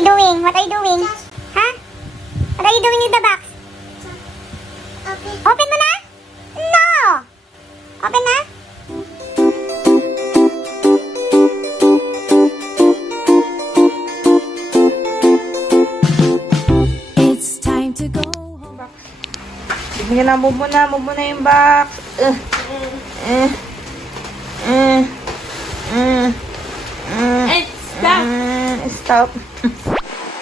you doing? What are you doing? Huh? What are you doing with the box? Open mo na? No! Open na? It's time to go home. Sige na, move mo na yung box. Stop.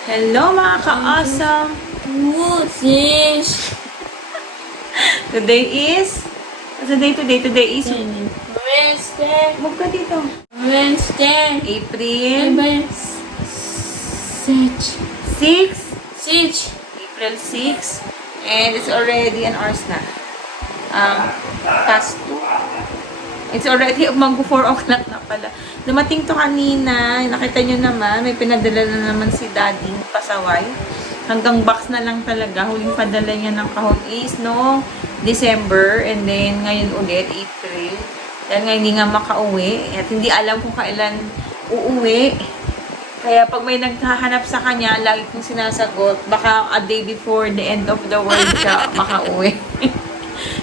Hello mga ka-awesome. Who's Today is... What's the day today? Today is... Wednesday. Move ka dito. Wednesday. April Six. 6. April 6. And it's already an hours na. Past 2. It's already mag 4 o'clock na pala. Dumating to kanina. Nakita nyo naman, may pinadala na naman si Daddy pasaway. Hanggang box na lang talaga. Huling padala niya ng kahon is no December. And then ngayon ulit, April. Dahil nga hindi nga makauwi. At hindi alam kung kailan uuwi. Kaya pag may naghahanap sa kanya, lagi kong sinasagot, baka a day before the end of the world siya makauwi.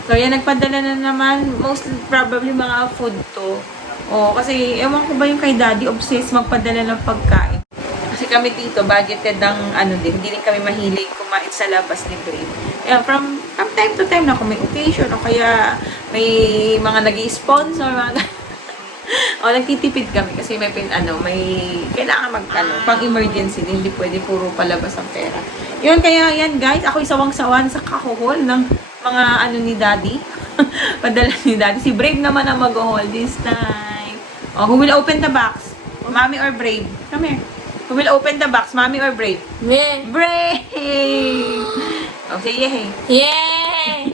So, yan, nagpadala na naman. Most probably mga food to. O, kasi, ewan ko ba yung kay Daddy, obsessed magpadala ng pagkain. Kasi kami dito, budgeted ang ano din, hindi rin kami mahilig kumain sa labas ni Brave. Kaya from time to time na kung may occasion o kaya may mga nag-i-sponsor, mga o, nagtitipid kami kasi may kailangan pang emergency din, hindi pwede puro palabas ang pera. Yun, kaya yan guys, ako isawang-sawan sa kakuhol ng mga ni Daddy. Padala ni Daddy. Si Brave naman ang mag-haul this time. Oh, who will open the box? Mommy or Brave? Come here. Who will open the box? Mommy or Brave? Me. Brave! Oh, say yay. Yay!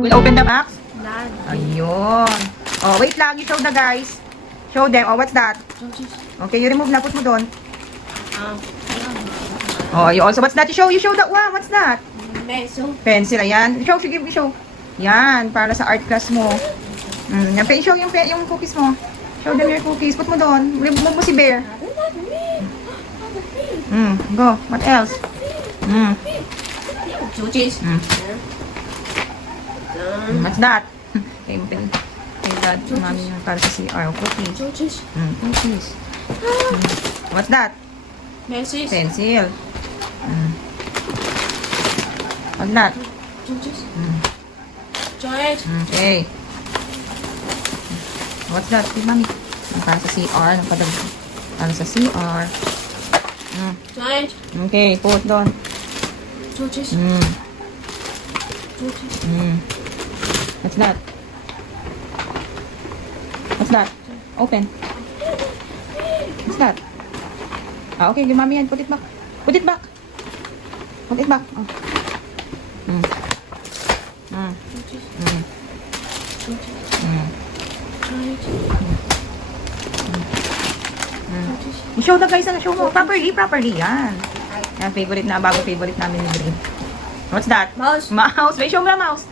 Will open the box? Dad. Ayun. Oh, wait lang. You show the guys. Show them. Oh, what's that? Okay, you remove na. Put mo doon. Oh, you also, what's that? You show that one. What's that? Peso. Pencil. Ayan. Show. Show. Yan. Para sa art class mo. Yan. Show yung cookies mo. Show them your cookies. Put mo doon. Remove mo si Bear. Go. What else? Chuchis. What's that? Kay Dad. Mami yung para sa CR. Cookies. Chuchis. Cookies. What's that? Messis. Pencil. What's that? Chuchis. Giant. Okay. What's that? Hey, Mami. Para sa CR. Para sa CR. Giant. Okay, put doon. Chuchis. Chuchis. What's that? What's that? Open. What's that? Okay, give Mami yan. Put it back. Put it back. Put it back. Oh. Chuchis. Mm. Giant. Chuchis. Show the guys, show mo. Properly. Yan. Yan, bago favorite namin ni Brave. What's that? Mouse. Mouse. Wait, show mo na mouse.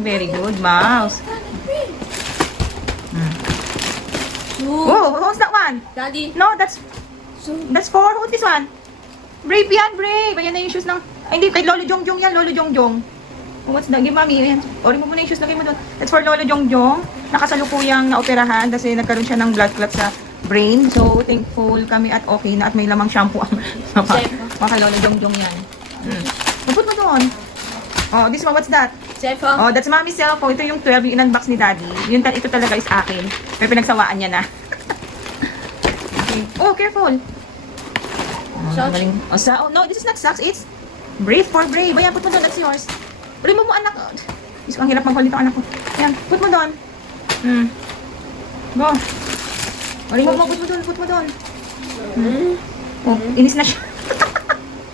Very good, mouse. Oh, what's that one? Daddy. No, that's four. Who's this one? Brave yan, Brave. Ayan na yung shoes ng... Ay, hindi, kay Lolo Jongjong yan, Lolo Jongjong. What's that? Give Mami. Ayan. O, remove mo na yung shoes. Lagay mo doon. That's for Lolo Jongjong. Nakasalukuyang naoperahan kasi nagkaroon siya ng blood clot sa brain. So, thankful kami at okay na at may lamang shampoo ang mga Lolo Jongjong yan. Put mo doon. Oh, this one, what's that? Cellphone. Oh, that's Mommy's cellphone. Ito yung 12, yung in-unbox ni Daddy. Ito talaga is akin. Pero pinagsawaan niya na. Okay. Oh, careful. Socks. No, this is not socks. It's Brave for Brave. Ayan, put mo doon. That's yours. Remove mo, anak. Ang hirap mag-hold nito, anak ko. Ayan, put mo doon. Go. remote mo, put mo doon. Oh, inis na siya.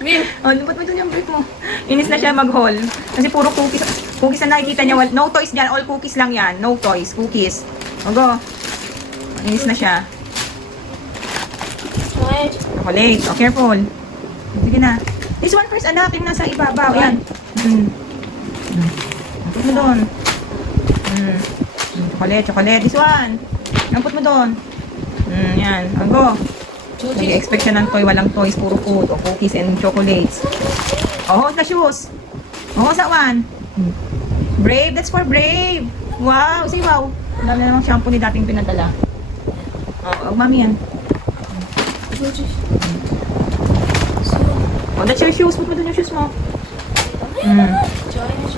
Mir. Oh, put mo doon yung brief mo. Inis na siya mag-haul. Kasi puro cookies. Cookies na nakikita niya. No toys dyan. All cookies lang yan. No toys. Cookies. O, go. Inis na siya. Chocolate. Oh, careful. Sige na. This one first, anak. Yung nasa ibabaw. Yan. Put mo doon. Chocolate. This one. Yan, put mo doon. Yan. O, go. Nag-expect siya ng toy. Walang toys. Puro food. O, cookies and chocolates. Oh, the shoes. Oh, that one. Brave. That's for Brave. Wow. Say wow. Ang dami namang shampoo ni dating pinadala. Oh, mami yan. Oh, that's your shoes. Put mo doon yung shoes mo.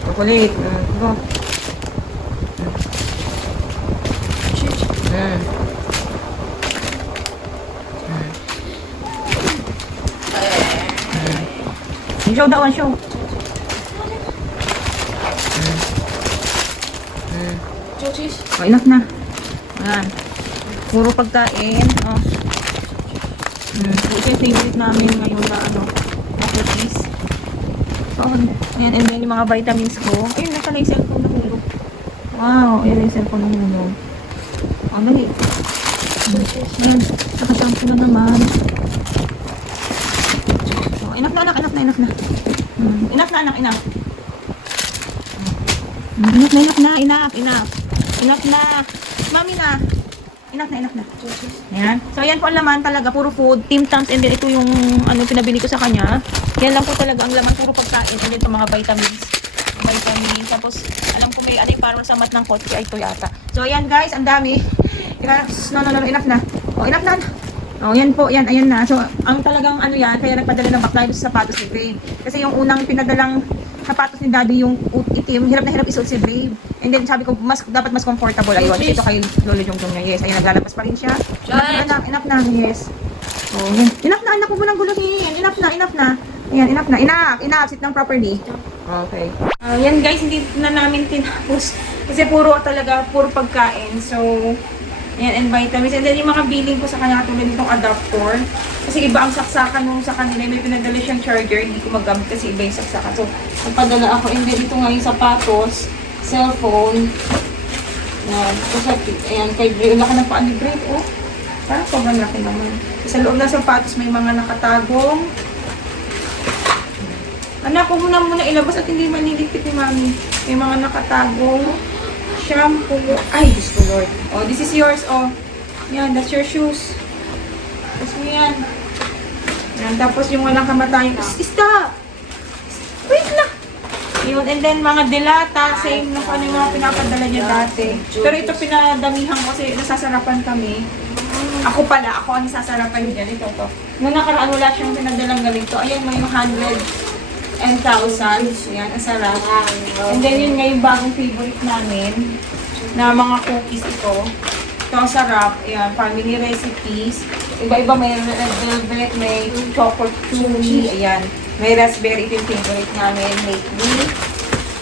Chocolate. Go. Show that one, show. Oh, enough na. Ayan. Puro pagkain. Oh. Ito yung favorite namin ngayon na na cookies. So, ayan. And then yung mga vitamins ko. Ayun, nasa na yung cellphone nahulog. Wow, ayan yung cellphone nahulog. Oh, dali. Ayan, nakasampo na naman. Oh, enough na anak, enough na. Enough na anak, enough. Enough na. Mami na. Enough na. Ayan. So, ayan po ang laman talaga. Puro food. Tim Tams. And then, ito yung pinabili ko sa kanya. Yan lang po talaga ang laman. Puro pagkain. And then, ito mga vitamins. Tapos, alam ko may yung parang sa mat ng kotse. Ay, ito yata. So, ayan guys. Ang dami. No. Enough na. Oh, enough na. Oh, yan po. Yan. Ayan na. So, ang talagang yan. Kaya nagpadala ng baklay sa sapatos ni Brave. Kasi yung unang pinadalang sapatos ni Daddy, yung itim, hirap na hirap isuot si Brave. And then sabi ko, dapat mas comfortable. Ayun, kasi ito kay Lolo Jongjong niya. Yes, ayun, naglalabas pa rin siya. Enough na, yes. Oh, yan. Enough na, anak ko lang guluhin. Enough na. Ayan, enough na. Enough, sit down properly. Okay. Yan guys, hindi na namin tinapos. Kasi puro pagkain. So, ayan, and vitamins. And then yung mga billing ko sa kanya, katulad nitong adapter. Kasi iba ang saksakan nung sa kanila. May pinadala siyang charger. Hindi ko magamit kasi iba yung saksakan. So, nagpadala ako. And then ito nga yung sapatos, cellphone. Ayan, kay Bray. Laki na pa ni Bray. Oh, parang sobrang laki naman. Sa loob ng sapatos, may mga nakatagong. Anak, huwag mo na muna ilabas at hindi maniligpit ni Mami. May mga nakatagong shampoo. Ay, Diyos ko Lord. Oh, this is yours. Oh, yan, that's your shoes. Tapos mo yan. Yan, tapos yung walang kamatayan. Stop! Wait lang! Yun, and then mga dilata, same na kung ano yung mga pinapadala niya dati. Pero ito pinadamihan ko kasi nasasarapan kami. Ako ang nasasarapan niya. Ito. Noong nakaraan wala siyang pinadalang ganito. Ayan, may 100 and thousands. Ayan, ang sarap. And then yun nga yung bagong favorite namin na mga cookies ito. Ito ang sarap. Ayan, family recipes. Iba-iba, may red velvet, may chocolate chewy. Ayan, may raspberry. Ito yung favorite namin lately.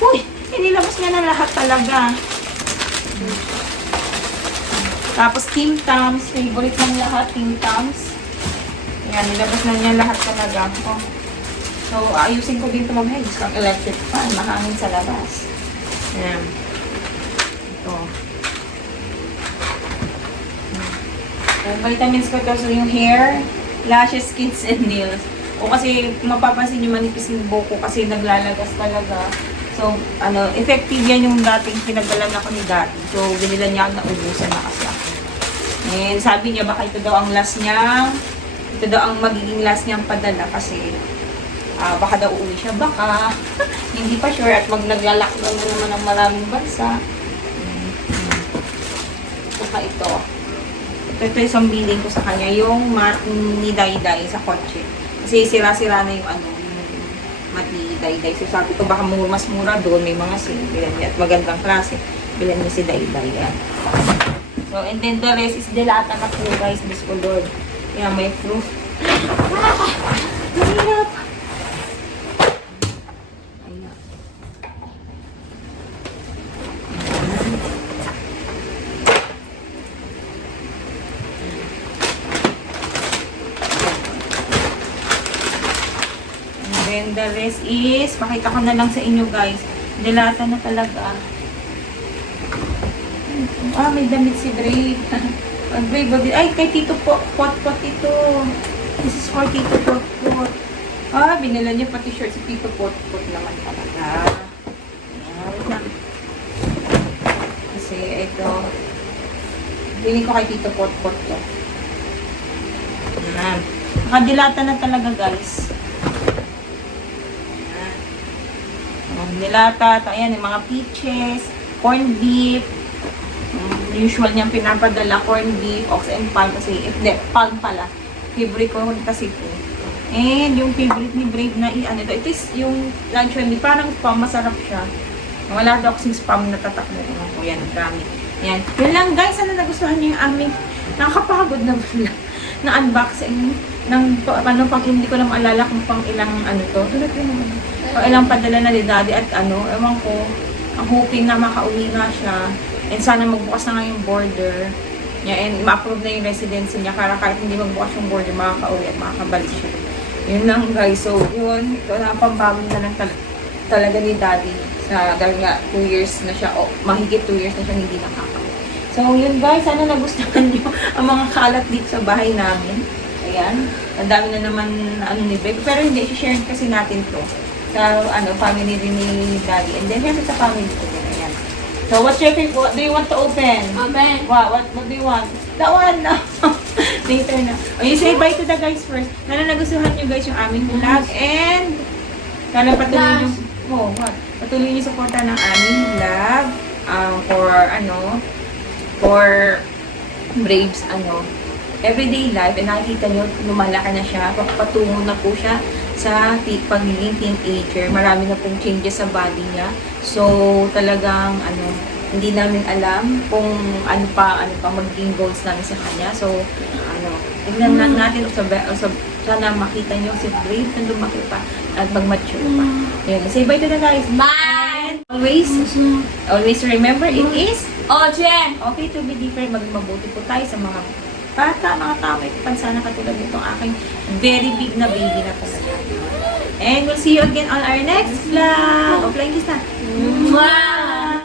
Uy, inilabas niya na lahat talaga. Tapos Tim Tams, favorite ng lahat, Tim Tams. Ayan, nilabas na niya lahat talaga. Oh. So, ayusin ko din ito mag-head. Gusto kang electric fan, mahangin sa labas. Ayan. Ito. Yung vitamins ko ito, so yung hair, lashes, skins, and nails. O kasi, kung mapapansin nyo, manipis yung buko kasi naglalagas talaga. So, effective yan yung dating pinagdalan ako ni Daddy. So, binila niya, naubusan na kasi ako. And sabi niya, baka ito daw ang last niya. Ito daw ang magiging last niyang padala kasi baka daw uuwi siya. Baka, hindi pa sure at nagla-lockdown na naman ng maraming bansa. Saka ito. Ito isang billing ko sa kanya, yung mat ni Dayday sa kotse. Kasi sira-sira na yung mat ni Dayday. So sabi ko, baka mas mura doon, may mga sale. Bilan niya at magandang klase. Bilan niya si Dayday. Yan. So, and then the rest is delata na po guys. Diyos ko Lord. Yan, may fruit. Mahirap. And the rest is, pakita ko na lang sa inyo guys. Dilata na talaga. May damit si Brave. Brave, ay, kay Tito Pot ito. This is for Tito Pot. Binila niya pati shirt si Tito Pot naman talaga. Wait lang. Kasi ito, bili ko kay Tito Pot to. Ayan. Nakadilata na talaga guys. Ayan. Nilata. Ayan, yung mga peaches, corned beef. Usual niyang pinapadala, corned beef, ox and palm kasi, palm pala. Favorite ko kasi ito. And yung favorite ni Brave na ito is yung luncheon, parang spam, masarap siya. Wala daw kasing spam na tatakbo ko. Yan, dami. Yan. Yun lang guys, sana nagustuhan niyo yung aming nakakapagod na vlog na unboxing ng pag hindi ko na maalala kung pang ilang to. Tulad ko naman. Pang ilang padala na ni Daddy at ewan ko, ang hoping na makauwi nga siya. And sana magbukas na nga yung border niya and ma-approve na yung residency niya para kahit hindi magbukas yung border, makaka-uwi at makakabalik siya. Yun lang guys. So, yun. Ito na pambawin na lang talaga ni Daddy. Dahil nga 2 years na siya, mahigit 2 years na siya hindi nakaka-uwi. So, yun guys. Sana nagustuhan nyo ang mga kalat dito sa bahay namin. Ayan. Ang dami na naman ni Babe. Pero hindi, share kasi natin to sa family rin ni Daddy. And then, syempre sa family ko din. Ayan. So, what's your favorite? What do you want to open? Open. What do you want? That one, no. Later na. O, you say bye to the guys first. Sana nagustuhan nyo guys yung aming vlog. And, sana patuloy nyo, patuloy nyo supportan ng aming vlog. For Brave's, everyday life. And nakikita nyo, lumalaki na siya. Patungo na po siya sa pagiging teenager. Marami na pong changes sa body niya. So, talagang, hindi namin alam kung ano pa magiging goals namin sa kanya. So, tignan natin sana makita nyo si Brave na lumaki pa at mag-mature pa. Yun. Say bye to the guys. Bye! And always remember, it is Oje! okay to be different. Maging mabuti po tayo sa mga bata, mga tao. May kapansana katulad nitong aking very big na baby na talaga. And we'll see you again on our next vlog. Offline kiss na. Wow!